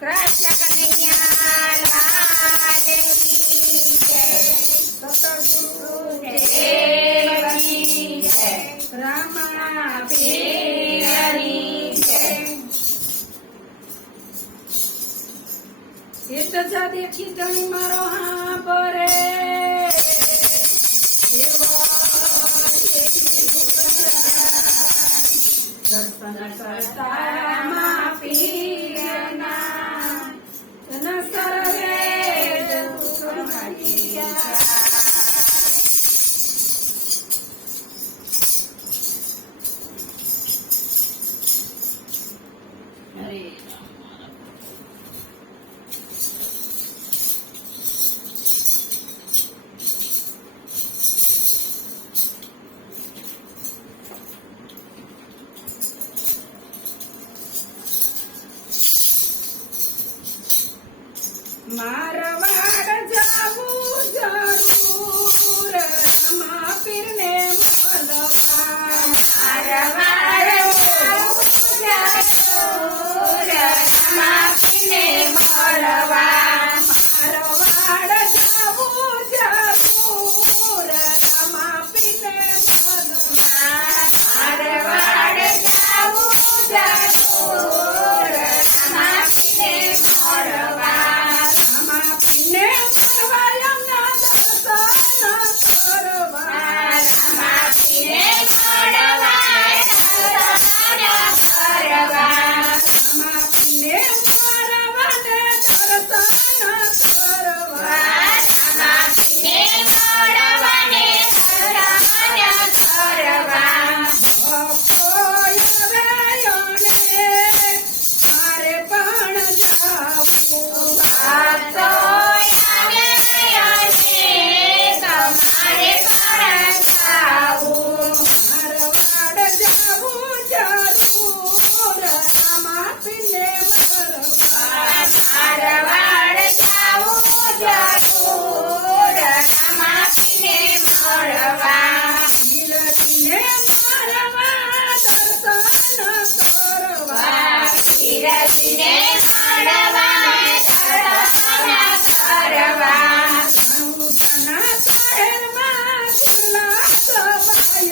કૃષ્ણ કનૈયા, લાલ કી જય. ભગવતુ દેવની જય? રમા પ્રિયની જય? એ તો જા કરતા મારવાડ જાવું જરૂર મા પીરને મળવા મારવાડ જાવું જરૂર મા પીરને મળવા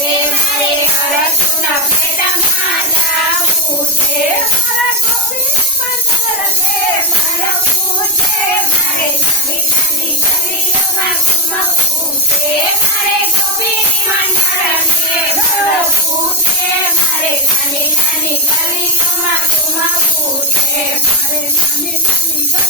હવે મારે છે. મારે સવિતાની ગલીઓમાં છે, મારે છે. મારે સવિતાની ગલીઓમાં ઘુમવું છે. મારે સવિતાની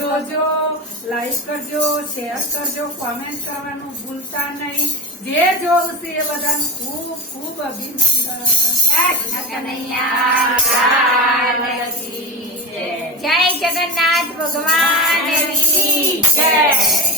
જોજો લાઈક કરજો શેર કરજો કોમેન્ટ કરવાનું ભૂલતા નહીં. જે જોવું છે એ બધાને ખૂબ ખૂબ અભિનંદન. જય જગન્નાથ ભગવાન જય.